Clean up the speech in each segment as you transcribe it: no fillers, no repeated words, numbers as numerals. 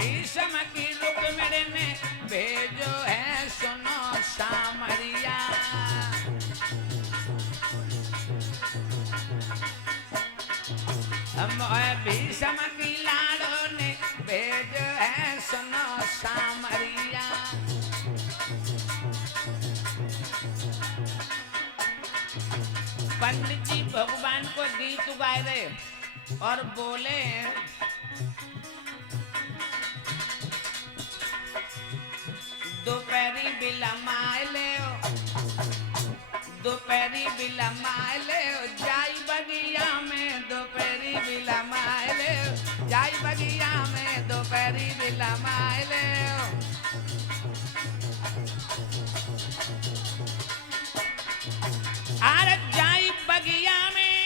भीषम की रुक्मिणी ने भेजो है सुनो सामरिया। भीषम की लाड़ो ने भेजो है सुनो सामरिया। पंडित जी भगवान को गीत गाए रहे और बोले दोपहरी बिलमाए ले, दोपहरी बिलमाए ले, जाई बगिया में दोपहरी बिलमाए ले, जाई बगिया में दोपहरी बिलमाए ले। अरे जाई बगिया में,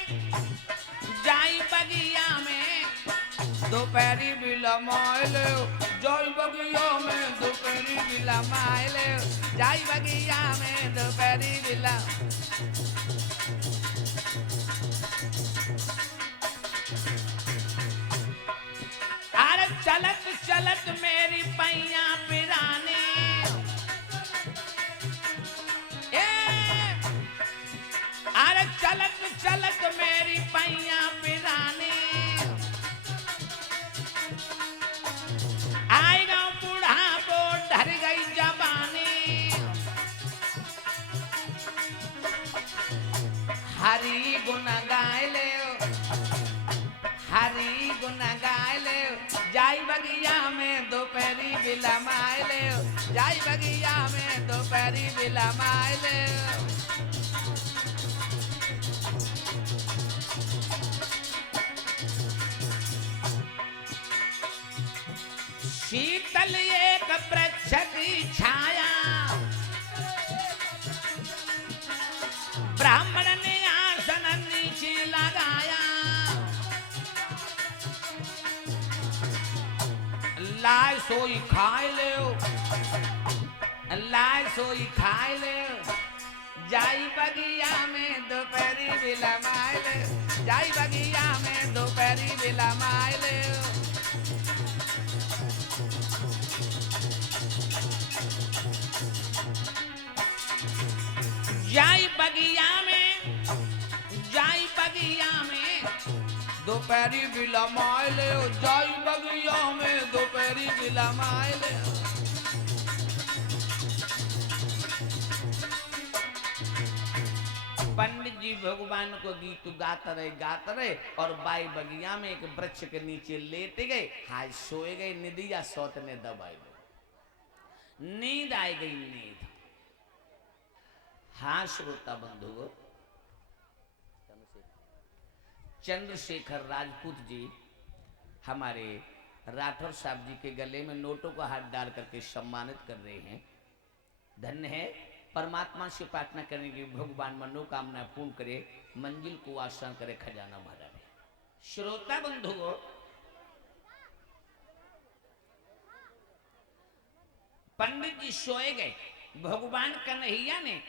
जाई बगिया में दोपहरी बिलमाए ले, जाई बगिया में दोपहरी बिलमाए ले, जाई बगिया में दोपहरी बिला। अरे चलत चलत मेरी पैया पिराने, अरे चलत चलत मेरी पैया पिराने, आएगा बुढ़ापो ढर गई जवानी। हरी गुण गाय ले, हरी गुण गाय ले, जाई बगिया में दोपहरी बिलमाए ले, जाई बगिया में दोपहरी बिलमाए ले। शीतल एक वृक्ष की छाया, ब्राह्मण ने आसन नीचे लगाया। लाए सोई खाए ले, लाए सोई खाए ले, जाई बगिया में दोपहरी बिलमाए ले, जाई बगिया में दोपहरी बिलमाए ले। जाई बगिया में, जाई बगिया में दोपहरी बिलमाए ले, जाई बगिया में दोपहरी बिलमाए ले। पंडित जी भगवान को गीत गाते रहे और बाई बगिया में एक वृक्ष के नीचे लेटे गए, हाय सोए गए। निदिया सौत ने दबाई गई, नींद आई गई नींद। हाँ श्रोता बंधुओं, चंद्रशेखर राजपूत जी हमारे राठौर साहब जी के गले में नोटों का हाथ डाल करके सम्मानित कर रहे हैं। धन्य है, परमात्मा से प्रार्थना करने की भगवान मनोकामना पूर्ण करे, मंजिल को आसान करे, खजाना भरा रहे। श्रोता बंधुओं, पंडित जी सोए गए। भगवान कन्हैया ने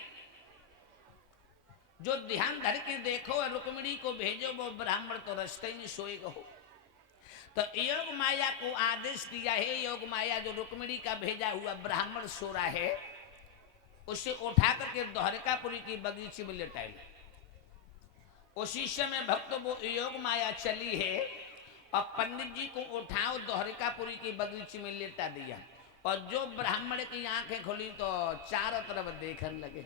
जो ध्यान धर के देखो रुक्मिणी को भेजो, वो ब्राह्मण तो रास्ते में सोएगा हो। तो योग माया को आदेश दिया है, योग माया जो रुक्मिणी का भेजा हुआ ब्राह्मण सो रहा है उसे उठा करके द्वारकापुरी की बगीचे में लेटाई। उसी समय भक्तों वो योग माया चली है और पंडित जी को उठाओ द्वारकापुरी की बगीचे में लेटा दिया। और जो ब्राह्मण की आंखें खुली तो चारों तरफ देखने लगे,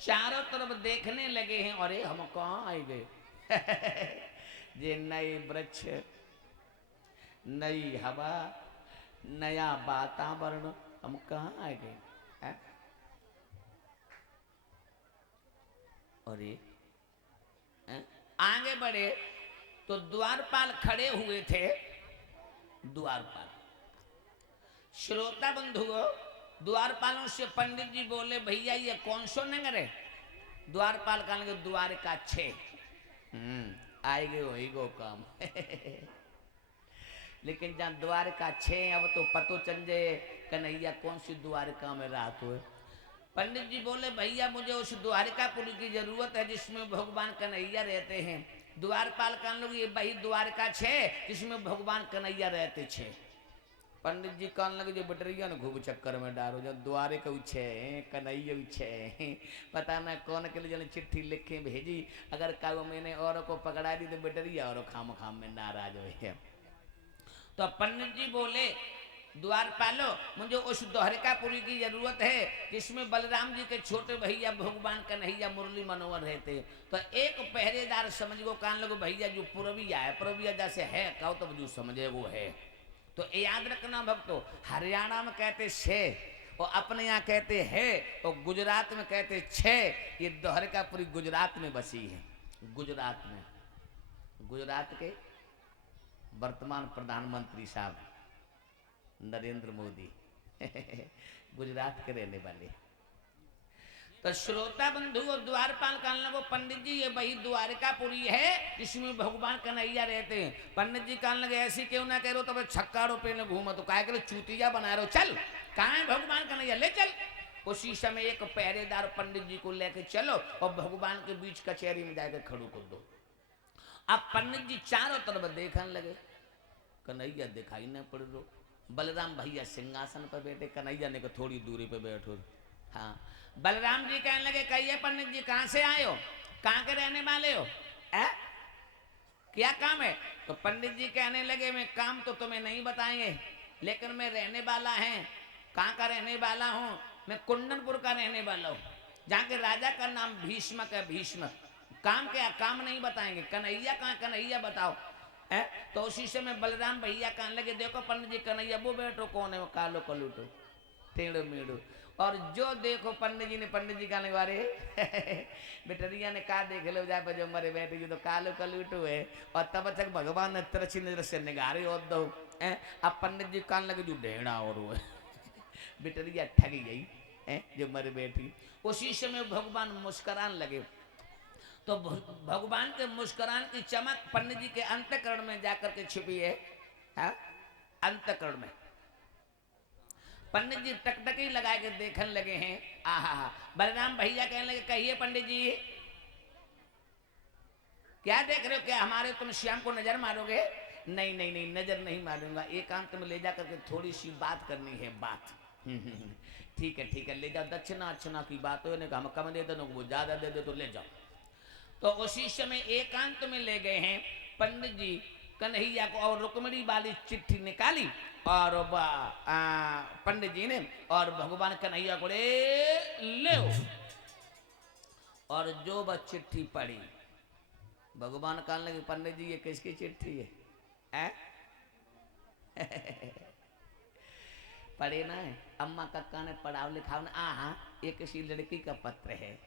चारों तरफ देखने लगे हैं। अरे हम कहाँ आए गए? ये नए वृक्ष, नई हवा, नया वातावरण, हम कहाँ आ गए? अरे आगे बढ़े तो द्वारपाल खड़े हुए थे। द्वारपाल, श्रोता बंधुओं, द्वारपालों से पंडित जी बोले, भैया ये कौन सो नगर है? द्वारपाल कहेंगे द्वारका 6। आएगे वही गो काम। लेकिन जहाँ द्वारका 6 अब तो पतो चल जाए कन्हैया कौन सी द्वारका में रात हुए। पंडित जी बोले, भैया मुझे उस द्वारकापुरी की जरूरत है जिसमें भगवान कन्हैया रहते हैं। द्वारपाल कहने लोग ये वही द्वारका छे जिसमें भगवान कन्हैया रहते छे। पंडित जी कहने लगे जो बटरिया ने खूब चक्कर में डालो जब द्वारे के उछे कन्हैया उछे पता ना कौन के लिए चिट्ठी लिख के भेजी, अगर का मैंने और को पकड़ा दी तो बटरिया और खाम खाम में नाराज हो। तो पंडित जी बोले द्वारपालो मुझे उस द्वारकापुरी की जरूरत है जिसमें बलराम जी के छोटे भैया भगवान कन्हैया मुरली मनोहर रहते। तो एक पहरेदार समझ गो कान लोग भैया जो पुरबिया है, पुरबिया जैसे है कहो तो जो समझे वो है। तो याद रखना भक्तों, हरियाणा में कहते छे और अपने यहाँ कहते है और गुजरात में कहते छे। ये द्वारकापुरी गुजरात में बसी है। गुजरात में, गुजरात के वर्तमान प्रधानमंत्री साहब नरेंद्र मोदी गुजरात के रहने वाले। तो श्रोता बंधु और द्वारपाल कहने लगे पंडित जी ये वही द्वारकापुरी है जिसमें भगवान कन्हैया रहते हैं। पंडित जी कहने लगे ऐसी क्यों ना कह रहे हो, तो छक्का रुपये ने घूमा तो काय करे चूतिया बना रहे हो, चल कहाँ है भगवान कन्हैया ले चल। उसी समय एक पहरेदार पंडित जी को लेके चलो और भगवान के बीच कचहरी में जाकर खड़ू कर दो। अब पंडित जी चारों तरफ देखने लगे, कन्हैया दिखाई न पड़ रहा। बलराम भैया सिंहासन पर बैठे, कन्हैया ने कहा थोड़ी दूरी पे बैठो। हाँ, बलराम जी कहने लगे कहिए पंडित जी कहाँ से आए हो, कहाँ के रहने वाले हो, क्या काम है। तो पंडित जी कहने लगे मैं काम तो तुम्हें नहीं बताएंगे, लेकिन मैं रहने वाला है, कहाँ का रहने वाला हूँ, मैं कुंदनपुर का रहने वाला हूँ, जहाँ के राजा का नाम भीष्मक है। भीष्मक काम क्या, काम नहीं बताएंगे। कन्हैया कहाँ, कन्हैया बताओ है। तो उसी समय बलराम भैया कहने लगे देखो पंडित जी कन्हैया वो बैठो कौन है, वो कालो कलूटो टेढ़ो मेढ़ो। और जो देखो पंडित जी ने, पंडित जी कहने वाले बेटरिया ने कहा देख लो जाए बजो मरे बैठे जी तो कालो कलूटो है। और तब तक भगवान ने तिरछी नजर से निगारे और दो। अब पंडित जी कहने लगे जो ढेड़ा और वो बेटरिया ठगी गई जो मरे बैठी। उसी समय भगवान मुस्कुराने लगे। तो भगवान के मुस्कुराने की चमक पंडित जी के अंतःकरण में जाकर के छिपी है। अंतःकरण में पंडित जी टकटकी लगा के देखने लगे हैं। आहा, बलराम भैया कहने लगे कहिए पंडित जी क्या देख रहे हो, क्या हमारे तुम श्याम को नजर मारोगे। नहीं नहीं नहीं नजर नहीं मारूंगा, एक काम तुम्हें ले जाकर के थोड़ी सी बात करनी है, बात। ठीक है ले जाओ, दक्षिणा अच्छना की बात हो, हम कम दे दो वो ज्यादा दे दो तो ले जाओ। तो उसी समय एकांत में ले गए हैं पंडित जी कन्हैया को और रुक्मिणी वाली चिट्ठी निकाली और पंडित जी ने और भगवान कन्हैया को ले और जो बस चिट्ठी पढ़ी भगवान कहने लगे पंडित जी ये किसकी चिट्ठी है, पढ़े ना है अम्मा कक्का ने पढ़ाओ लिखाओ ना, हाँ ये किसी लड़की का पत्र है।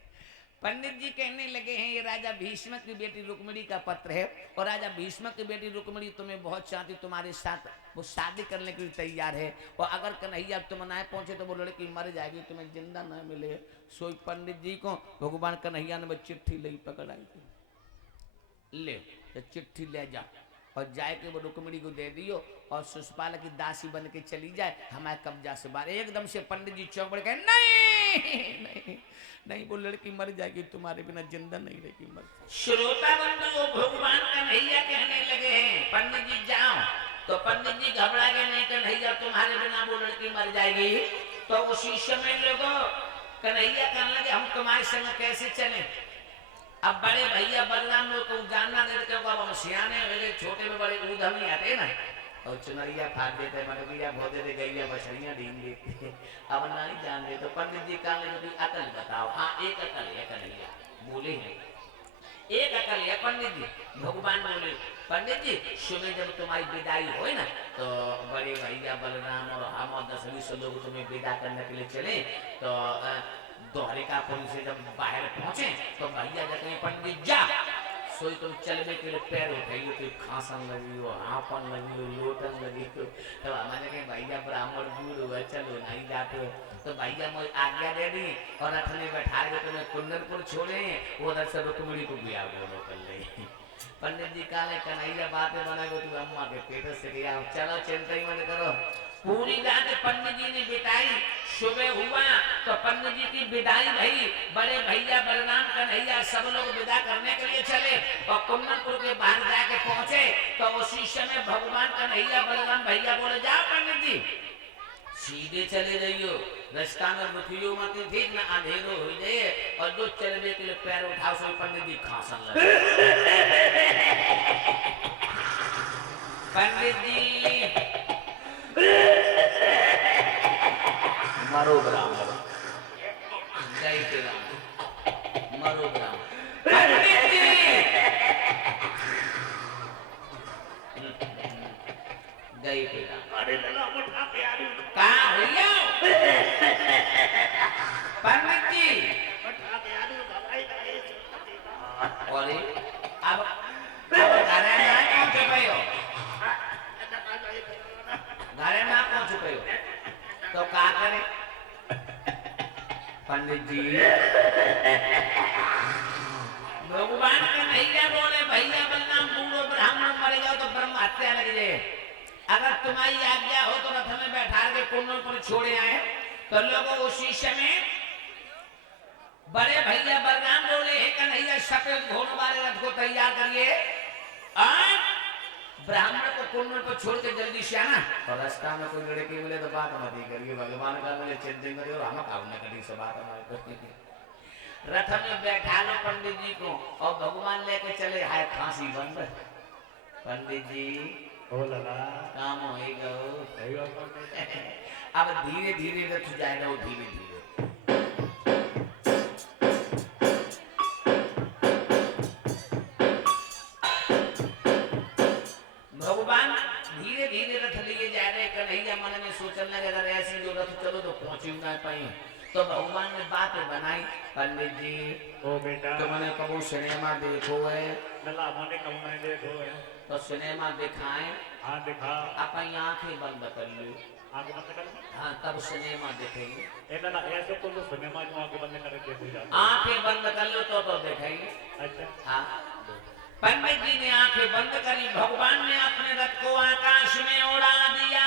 पंडित जी कहने लगे हैं ये राजा भीष्मक की बेटी रुक्मिणी का पत्र है और राजा भीष्मक की बेटी रुक्मिणी तुम्हें बहुत चाहती, तुम्हारे साथ वो शादी करने के लिए तैयार है और अगर कन्हैया तुम ना पहुंचे तो वो लड़की मर जाएगी, तुम्हें जिंदा न मिले। सोई पंडित जी को भगवान कन्हैया ने चिट्ठी ले पकड़ाई, ले तो चिट्ठी ले जा और जाए के वो रुक्मिणी को दे दियो और शिशुपाल की दासी बन के चली जाए हमारे कब्जा से बाहर। एकदम से पंडित जी चौक पड़ गए, नहीं नहीं वो लड़की मर जाएगी, तुम्हारे बिना जिंदा नहीं रहेगी, मर। श्रोता बंधु वो भगवान कन्हैया कहने लगे हैं पंडित जी जाओ। तो पंडित जी घबरा गए, नहीं कन्हैया तुम्हारे बिना वो लड़की मर जाएगी। तो उसी समय लोगों कन्हैया कहने लगे हम तुम्हारे संग कैसे चले। अब बड़े भैया बलराम लोग को जानना नहीं क्योंकि अब हम सियाने वेले छोटे में बड़े ऊधम नहीं आते ना और चुनरिया फाड़ देते, मटकिया भो देते, गैया बछड़ियां ढींग देते, अब नहीं जान दे। तो पंडित जी कहने लगे अकल बताओ। हाँ एक अकल है, कन्हैया बोले हैं एक अकल है। पंडित जी भगवान बोले पंडित जी सुबह जब तुम्हारी विदाई हो ना तो बड़े भैया बलराम और हम और 10-20 लोग तुम्हें विदा करने के लिए चले। तो द्वारिकापुर से जब बाहर पहुंचे तो भैया कहते हैं पंडित जा, सोई तुम चलने के लिए पैर उठाइए तो खांसन लगी हो, हापन लगी हो, लोटन लगी हो। तो हमारे कहे भैया ब्राह्मण दूर हुआ चलो नहीं जाते हो। तो भैया मुझे आज्ञा दे दी और रथ में बैठा के तुम्हें कुंदनपुर छोड़े, उधर से रुक्मिणी को भी बोलो कर ले। पंडित जी कहा कन्हैया बातें बना गो तू अम्मा के पेट से गया, चलो चिंता ही मत करो। पूरी रात पंडित जी ने बिताई। सुबह हुआ तो पंडित जी की विदाई भई। बड़े भैया बलराम कन्हैया सब लोग विदा करने के लिए चले और कुंदनपुर उसी समय भगवान कन्हैया बलराम भैया बोले जा पंडित जी सीधे चले रहियो रास्ता में रुकियो मत ठीक ना अंधेरो हो जाए और जो चलने के लिए पैर उठाओ सो पंडित जी खांसन लगे। पंडित जी मरो ब्राह्मण जय के राम मरो ब्राह्मण पंडित जी जय के राम अरे लगा उठा के आ रही कहाँ भैया पंडित जी उठा के आ रही भाई और अब घरे में कौन छुपे हो घरे में कौन छुपे हो तो क्या करे पंडित जी भगवान कन्हैया बोले भैया बलराम बूढ़ो ब्राह्मण मरेगा तो ब्रह्म हत्या लग जाए अगर तुम्हारी आज्ञा हो तो रथ में बैठा के कुंडल पर छोड़े आए तो लोगों उसी समय बड़े भैया बलराम बोले हे कन्हैया सफेद घोड़े वाले रथ को तैयार करिए और ब्राह्मण को कुंडल पर छोड़ के जल्दी से आना और रास्ता में कोई लड़की मिले तो बात मत ही करिए भगवान का मुझे चिंतन करिए और हम कामना करी से बात हमारे रथ में बैठा लो पंडित जी को और भगवान लेके चले हाय फांसी बंद पंडित जी ओ लला काम होएगा अब धीरे धीरे रथ जाएगा वो धीरे धीरे भगवान धीरे धीरे रथ लिए जा रहे कन्हैया मन में सोचने लगे अगर ऐसी जो रथ चलो तो पहुंच ही ना पाई तो भगवान ने बात बनाई पंडित जी ओ बेटा तो मैंने कबू सिनेमा देखो है लला मैंने कब मैं देखो है तो सिनेमा दिखाएं हाँ दिखा अपनी आंखें बंद कर लो आगे बंद कर हाँ तब सिनेमा देखेंगे ए लला ऐसे को तो सिनेमा जो आगे बंद करके देखो जा आंखें बंद कर लो तो देखेंगे अच्छा हाँ पंडित जी ने आंखें बंद करी भगवान ने अपने रथ को आकाश में उड़ा दिया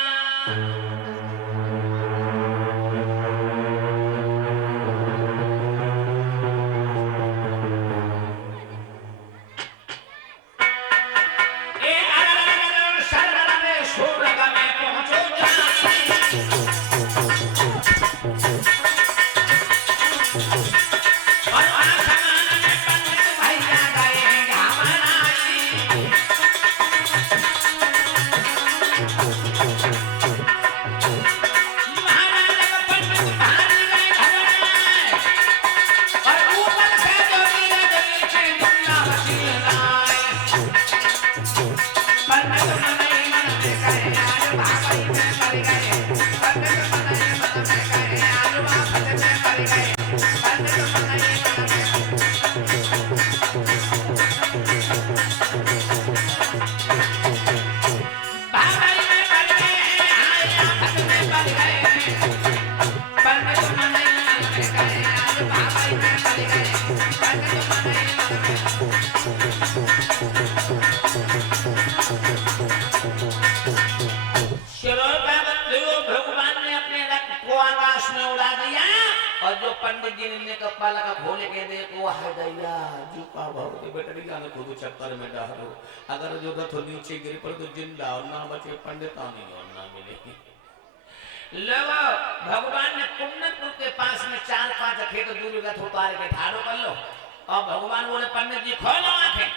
पंडित जी ने कपाला का खोले के देखो हाय दैया जुपा भाव के बेटड़िया ने खुद चक्कर में डालो अगर जो रथ नीचे गिर पड़े तो जिंदा और ना बचे पंडितानी और ना मिलेगी लोगो भगवान ने कुन्नतपुर के पास में 4-5 खेत दूर रथ उतार के ठाड़ो कर लो और भगवान बोले पंडित जी खोलो आंखें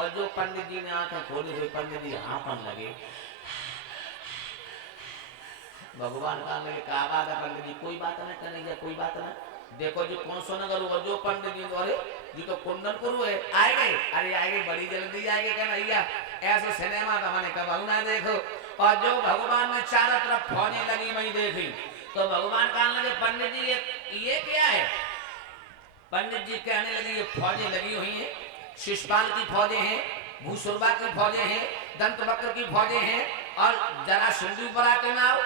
और जो पंडित जी ने आंखें खोली तो पंडित जी हाँफन लगे भगवान का लगे कहा बात है पंडित जी कोई बात नहीं करेंगे कोई बात नहीं देखो जी कौन सो न करूँ जो पंडित जी द्वारे जी तो कुंदन करू है आए गए अरे आए गए बड़ी जल्दी आएंगे क्या भैया ऐसे सिनेमा का मैंने कब ना देखो और जो भगवान में चारों तरफ फौजें लगी वही देखी तो भगवान कहने लगे पंडित जी ये क्या है पंडित जी कहने लगे ये फौजें लगी हुई हैं शिशुपाल की फौजें हैं भूसुरबा की फौजें हैं दंतवक्र की फौजें हैं और जरा सिंधु पर आते ना आओ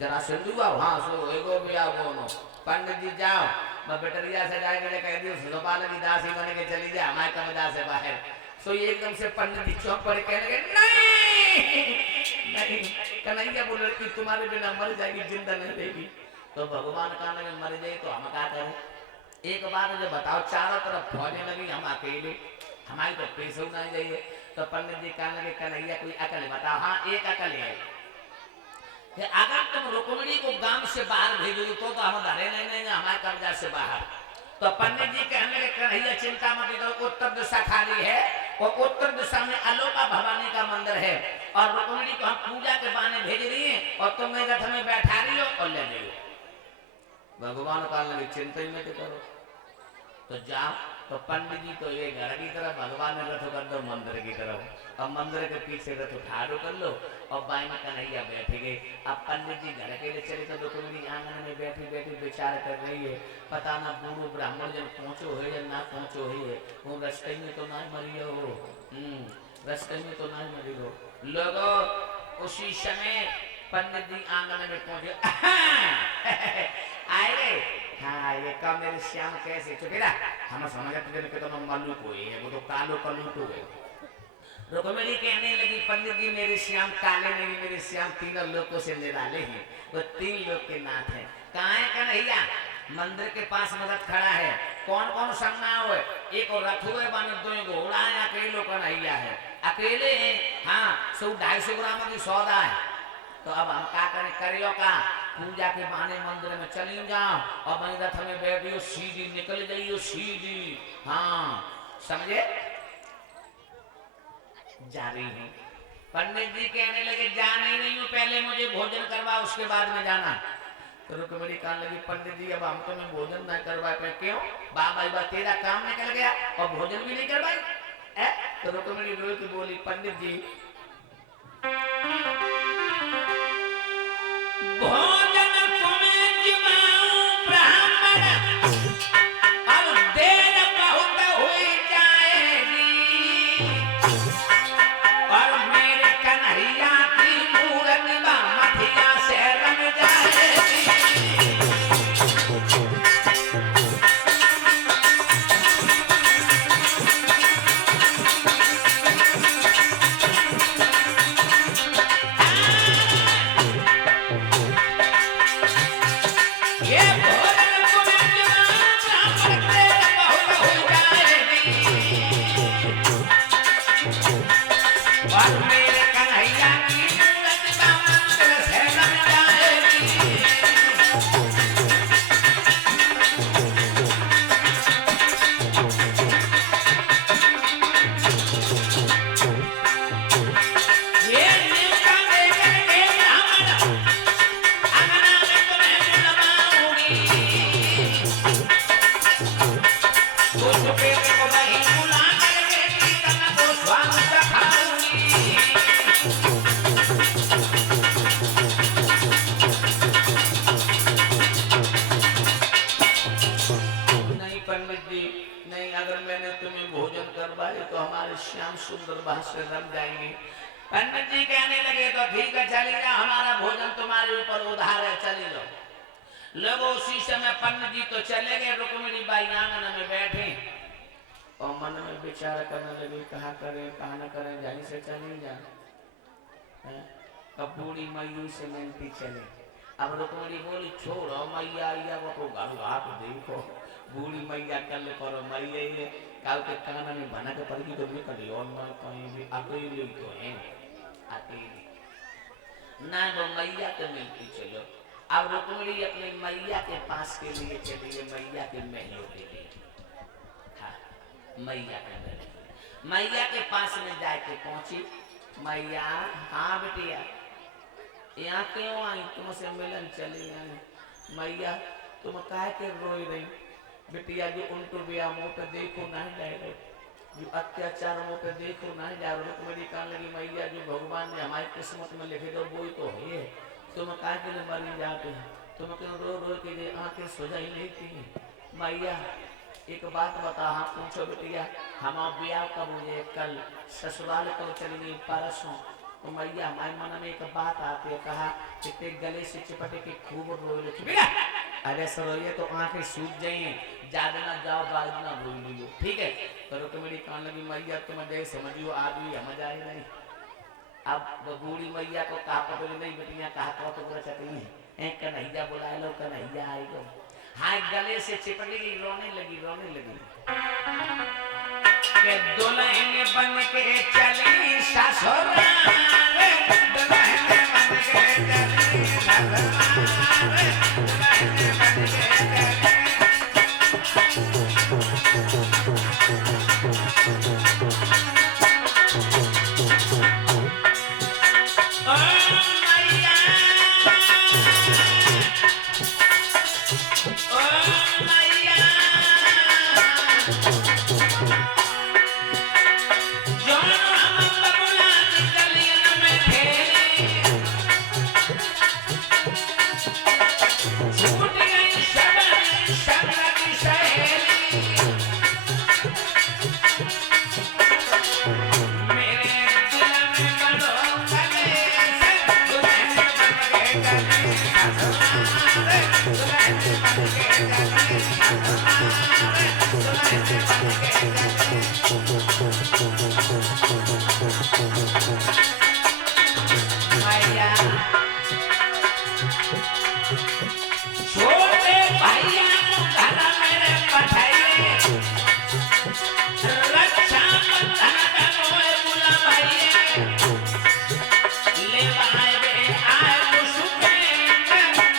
जरा सिंधु आओ हाँ सो एगो भी आओ दोनों पंडित जी जाओ मैं बेटरिया से जाके कह दी शिशुपाल की दासी बन के चली जाए हमारे कमदा से बाहर सो एकदम से पंडित जी चौक पर कहने लगे नहीं कन्हैया बोल लड़की तुम्हारे बिना मर जाएगी जिंदा नहीं रहेगी तो भगवान का लगे मर जाए तो हम क्या करें एक बात जो बताओ चारों तरफ फौजें लगी हम अकेले हमारी तो पेश होना चाहिए तो पंडित जी कहने लगे कन्हैया कोई अकल बताओ। हाँ एक अकल है कि अगर तुम रुक्मिणी को गांव से बाहर भेजोगे तो हम धरे नहीं देंगे हमारे कब्जा से बाहर। तो पंडित जी कहने लगे कन्हैया चिंता मत करो, उत्तर दिशा खाली है और उत्तर दिशा में अलोका भवानी का मंदिर है और रुक्मिणी को हम पूजा के बहाने भेज रही हैं और तुम मेरे रथ में बैठा रही हो और ले जाओ। भगवान कहने लगे चिंता ही मत करो तो जाओ। तो पंडित जी तो ये घर की तरफ, भगवान ने रथ कर दो मंदिर की तरफ और मंदिर के पीछे रथ उठाड़ो कर लो और बाई में कन्हैया बैठ गए। अब पंडित जी घर के लिए चले तो रुक्मिणी आंगन में बैठी बैठी विचार कर रही है, पता ना बूढ़ो ब्राह्मण जन पहुंचो है या ना पहुंचो है, वो रास्ते में तो ना मरी हो, रास्ते में तो ना मरी हो। लोगों उसी समय पंडित जी आंगन में पहुंचे आए रे। हाँ ये का मेरे श्याम कैसे चुकेरा हम समझ तुझे के तो मल्लू कोई है, वो तो कालो कलू को है। रुक्मिणी कहने लगी पंडित जी मेरे श्याम काले नहीं, मेरे श्याम तीनों लोगों से निराले हैं, वो 3 लोग के नाथ हैं। कहाँ है कन्हैया? मंदिर के पास मदद खड़ा है। कौन कौन संग ना हो? एक और रथ हुए बन 2 घोड़ा है, अकेले कन्हैया है, अकेले हैं। हाँ 100-250 ग्राम की सौदा है। तो अब हम क्या करें? करियो का पूजा के बहाने मंदिर में चली जाओ और मैं रथ में बैठियो, सीधी निकल जाइयो सीधी। हाँ समझे? जा रही हूँ। पंडित जी कहने लगे जाना ही नहीं हूँ, पहले मुझे भोजन करवा उसके बाद में जाना। तो रुक्मिणी कहने लगी पंडित जी अब हम तुम्हें भोजन न करवा पाए। क्यों? बाबा तेरा काम निकल गया और भोजन भी नहीं करवाई। तो रुक्मिणी रो के बोली पंडित जी भोजन तुम्हें जिमाऊं ब्राह्मण अब देर बहुत हुई जाएगी और मेरे कन्हैया की मूरत मथिया से रंग जाएगी। श्याम सुंदर भाषण रम जाएंगे। पंडित जी कहने लगे तो ठीक है चली जा, हमारा भोजन तुम्हारे ऊपर उधार है, चली लो। लोगों उसी समय पंडित जी तो चले गए, रुक्मिणी बाई आंगन में बैठे और मन में विचार करने लगे कहा करें कहा न करें, जानी से चली जाए। अब बूढ़ी मयू से मिलती चले। अब रुक्मिणी बोली छोड़ो मैया वो को घर आप देखो, बूढ़ी मैया कल करो मैया काल के कान में बना के पड़ गई तो निकली और मैं कहीं भी अकेली तो है अकेली ना वो मैया के मिलती चलो। अब रुक्मिणी अपने मैया के पास के लिए चली गई, मैया के महलों के लिए। हाँ मैया के महल, मैया के पास में जाके पहुंची। मैया हाँ बेटिया यहाँ क्यों आई? तुमसे मिलन चली आई। मैया तुम काहे के रोई रही? बेटिया जो उनको व्यामों पे देखो नहीं जाए, जो अत्याचारों पे देखो नहीं जा। रुक्मिणी कहने लगी मैया जो भगवान ने हमारी किस्मत में लिखे दो वो तो है, तुम काहे के लिए मरी जाते हैं? तुम क्यों रो रो के आंखें सुझाई नहीं थी? मैया एक बात बता। हाँ पूछो बेटिया। हम ब्याह कब मुझे कल ससुराल कब चलेंगे परसों? तो मैया हमारे मन में एक बात आती है, कहा कि गले से चिपटे के खूब रोए। अरे सरोइए तो आंखें सूख जाइए, ज्यादा ना जाओ बाज ना भूल लियो, ठीक है? तो रुक्मिणी कहने लगी मैया तुम जय समझियो आदमी समझ आए नहीं। अब बूढ़ी मैया को कहा पकड़ नहीं बेटिया कहा तो पूरा चटनी है कन्हैया बुला लो, कन्हैया आएगा। हाँ गले से चिपट गई, रोने लगी के दुल्हन बन के चली ससुराल दुल्हन बन के चली ससुराल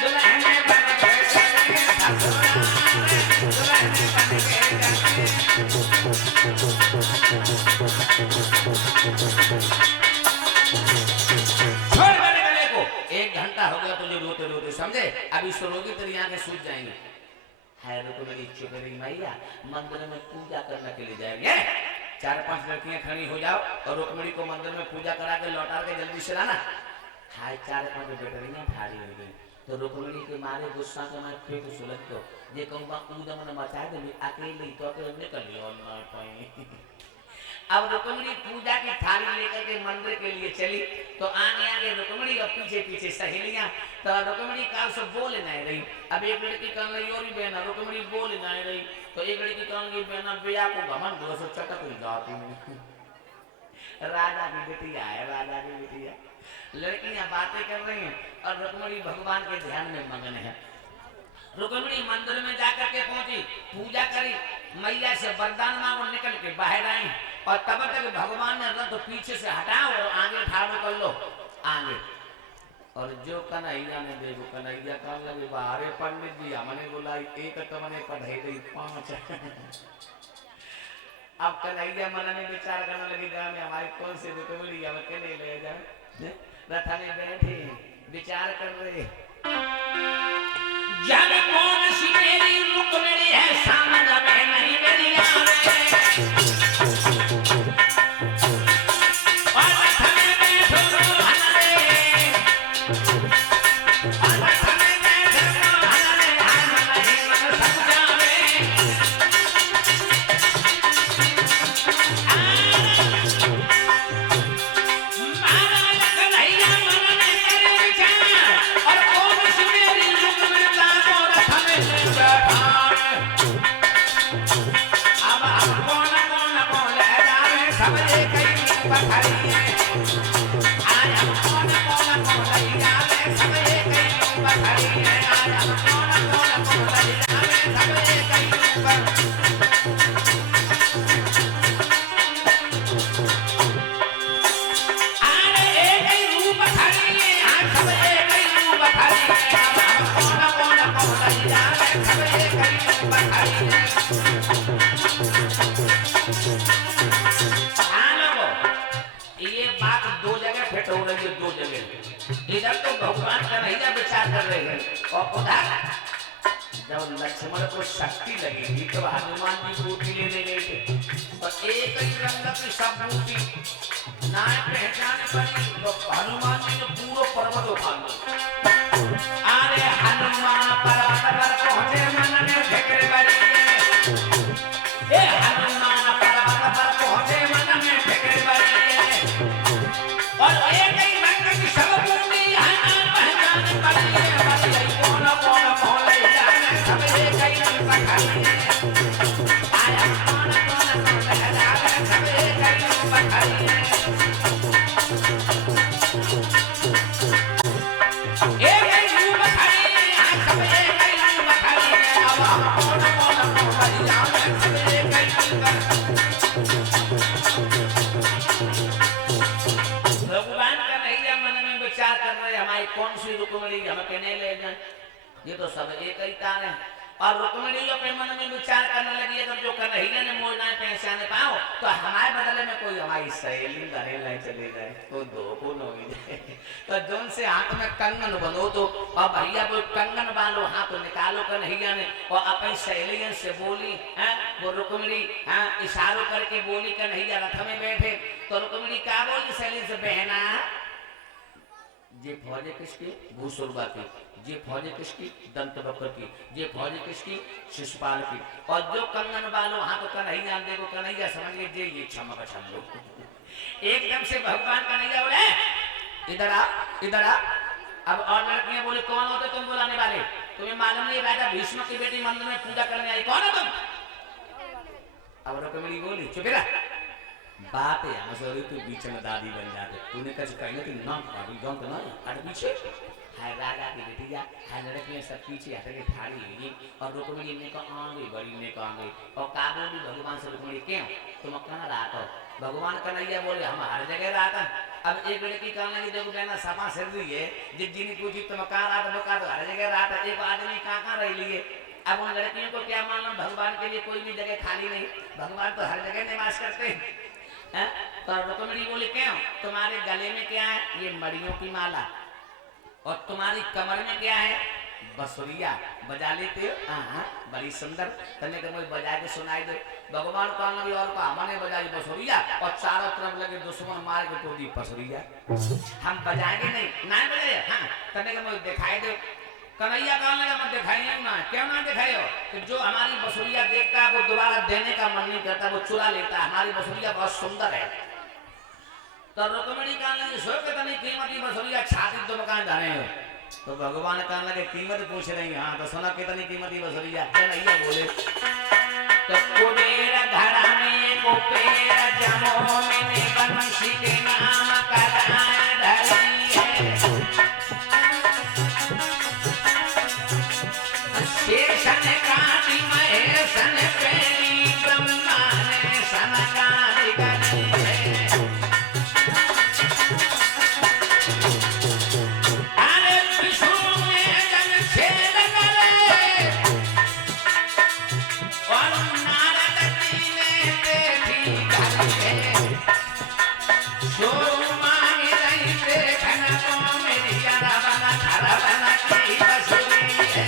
दुल्हन बन के चली। समझे? अभी सुनोगी तो यहाँ के सूझ जाएंगे। है रुक्मिणी चुनरी मैया मंदिर में पूजा करने के लिए जाएंगे। 4-5 लड़कियां खड़ी हो जाओ और रुक्मिणी को मंदिर में पूजा करा के लौटा के जल्दी से लाना। हाय 4-5 बेटरियां भारी हो गई तो रुक्मिणी के मारे गुस्सा के मैं फिर सुलझ को ये कहूँगा ऊदम न मचा दे अकेले तो अकेले निकल लियो ना पाए। अब रुक्मिणी पूजा की थाली लेकर के मंदिर के लिए चली तो आगे आगे रुक्मिणी और पीछे पीछे सहेलियां। तो रुक्मिणी काल से बोल नहीं रही। अब एक लड़की कहने लगी और बहना रुक्मिणी बोल नहीं रही तो एक लड़की कहने लगी बहना बेया को घमंड दो सो चटक ही जाती राजा की बेटिया है, राजा की बेटिया। लड़कियां बातें कर रही हैं और रुक्मिणी भगवान के ध्यान में मगन है। रुक्मिणी मंदिर में जाकर के पहुंची, पूजा करी, मैया से वरदान मांगो, निकल के बाहर आई और तब तक भगवान ने रथ पीछे से हटाओ और आगे ठाड़ कर लो आगे। और जो कन्हैया ने देखो कन्हैया कहने लगे बारे पंडित जी हमने बोला एक तो मैंने पढ़ाई गई 5। अब कन्हैया मन में विचार करने लगे गाँव में हमारी कौन सी रुक्मिणी अब अकेले ले जाए। रथ में बैठे विचार कर रहे जब कौन सी मेरी रुक्मिणी है समझ में नहीं मेरी आवे। इधर तो भगवान का नहीं विचार कर रहे हैं और उधर जब लक्ष्मण को शक्ति लगेगी तो हनुमान जी बूटी लेने गए थे और एक ही रंग की सब बूटी ना पहचान बनी तो हनुमान जी ने पूरा पर्वत उठा लिया। अरे हनुमान पर्वत पर पहुंचे मन में फिक्र बड़ी ए हनुमान पर्वत पर पहुंचे मन में फिक्र बड़ी और एक ही रंग की सब बूटी है ना पहचान बड़ी कौन कौन कौन ले जाने सब एक ही रंग पठाई आया कौन कौन कौन ले जाने सब एक ही रंग पठाई कौन सी रुक्मिणी हम कहने ले जाए, ये तो सब एक ही तार है। और रुक्मिणियों पे मन में विचार करने लगी अगर जो कन्हैया ने मोजना पहचाने पाओ तो हमारे बदले में कोई हमारी सहेली घरे ले चले जाए तो दो को हो जाए। तो जोन से हाथ में कंगन बनो तो और भैया कोई कंगन बांधो हाथ निकालो कन्हैया ने और अपनी सहेलियन से बोली है वो रुक्मिणी इशारों करके बोली कन्हैया रथ में बैठे तो रुक्मिणी क्या बोली सहेली से, बहना ये फौज किसकी, भूसुरबा की, ये फौज किसकी, दंत बकर की, ये फौज किसकी, शिशुपाल की, और जो कंगन वालों हाथ कन्हैया देखो कन्हैया समझ लीजिए ये क्षमा छम लो। एकदम से भगवान कन्हैया बोले इधर आ इधर आ। अब और लड़कियां बोले कौन होते तुम बुलाने वाले, तुम्हें मालूम नहीं राजा भीष्म की बेटी मंदिर में पूजा करने आई, कौन हो तुम। अब रुक्मिणी बोली चुप रह, बात है मसोरी तू बीच में दादी बन जाते, तूने कच कहले कि ना अभी गांव तो ना हट पीछे। हाय राजा की बेटिया हाय लड़कियां सब पीछे हट के ठाड़ी हुई और रुक्मिणी ने कहा आगे बड़ी ने कहा आगे और काबू भी भगवान से रुक्मिणी क्यों तुम कहां रात हो, भगवान कन्हैया बोले हम हर जगह रात है। अब एक लड़की कहने की देखो बहना सपा सिर रही है जिस जी पूछी तुम कहां रात हो, तो हर जगह रात है, एक आदमी कहां रह लिए। अब उन लड़कियों को क्या मालूम भगवान के लिए कोई भी जगह खाली नहीं, भगवान तो हर जगह निवास करते हैं। तो रुक्मिणी बोले क्यों तुम्हारे गले में क्या है, ये मड़ियों की माला, और तुम्हारी कमर में क्या है, बसुरिया बजा लेते हो, हाँ बड़ी सुंदर, तने के मुझे बजा के सुनाई दो। भगवान का लगी और का हमने बजाई बसुरिया और चारों तरफ लगे दुश्मन मार के तो दी बसुरिया, हम बजाएंगे नहीं ना बजाए, हाँ तने के मुझे दिखाई दो। कन्हैया कहने लगा मत दिखाइए ना, क्यों ना दिखाई हो, कि जो हमारी बसुरिया देखता है वो दोबारा देने का मन नहीं करता, वो चुरा लेता है, हमारी बसुरिया बहुत सुंदर है। तो रुक्मिणी कहने लगी सो के तनी कीमती बसुरिया छाती तुम कहां जाने हो, तो भगवान कहने लगे कीमत पूछ रही, हाँ तो सुना कितनी कीमती बसुरिया, कन्हैया बोले तो कुबेर घराने को पेड़ जमो मैंने बंसी के नाम कराए धरी है, शेषन काटी महेशन पेरी ब्रह्मा ने सनकादि करी है। अरे विष्णु ने जन छेद करे और नारद जी ने देखी धरी सो मांग रही देखन को मेरी अरबन की बसुरी है।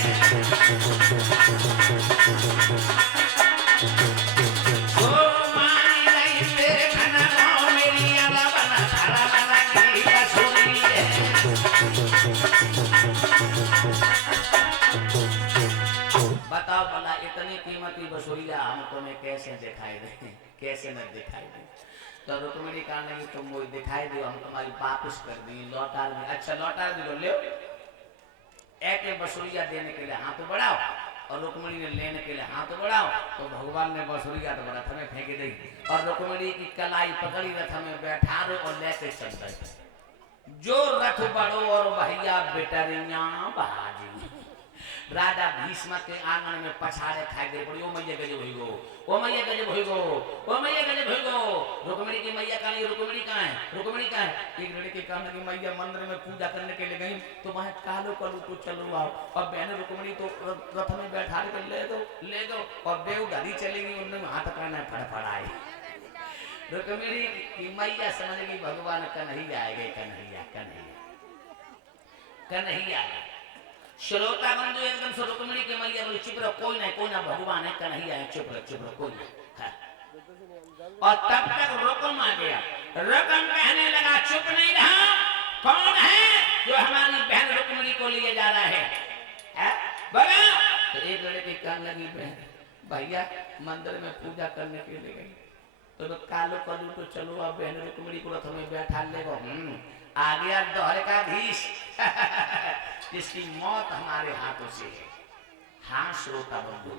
बताओ भला इतनी कीमती बसुरिया हम तुम्हें कैसे दिखाई दे, कैसे न दिखाई दे। तो रुक्मिणी कहने लगी तुम मुझे दिखाई दो, हम तुम्हारी वापस कर दी लौटा दी, अच्छा लौटा दी लो एक बसुरिया देने के लिए हाथ बढ़ाओ, और रुक्मिणी ने लेने के लिए हाथ बढ़ाओ, तो भगवान ने बसुरिया तो रथ में फेंक दी और रुक्मिणी की कलाई पकड़ी रथ में बैठा दो और लेके चल गए। जो रथ बढ़ो और भैया बेटरिया बहाजी, राजा भीष्म के आंगन में पछाड़े खाई दे पड़ी, ओ मैया गजब होई गो, ओ मैया गजब होई गो, ओ मैया गजब होई गो। रुक्मिणी की मैया कहां, रुक्मिणी कहां है, रुक्मिणी कहां है। एक लड़की कहने की मैया मंदिर में पूजा करने के लिए गई, तो वहां कालो कलू तो चलो आओ, और बहन रुक्मिणी तो रथ में बैठा के ले दो और देव घरी चलेगी, उन्होंने हाथ करना फड़फड़ाए। रुक्मिणी की मैया समझ गई भगवान कन्हैया आएगा, कन्हैया कन्हैया कन्हैया। श्रोता बंधु एकदम से रुक्मिणी के मैया बोली चुप रहो, कोई ना भगवान है कन्हैया है, चुप रहो कोई ना। और तब तक रुकम आ गया, रुकम कहने लगा चुप नहीं रहा, कौन है जो हमारी बहन रुक्मिणी को लिए जा रहा है बोला। तो एक लड़की कहने लगी भैया मंदिर में पूजा करने के लिए गई, तो कालो कलू तो चलो अब बहन रुक्मिणी को रथ में बैठा लेगो, आ गया द्वारकाधीश जिसकी मौत हमारे हाथों से है। हाँ श्रोता बंधु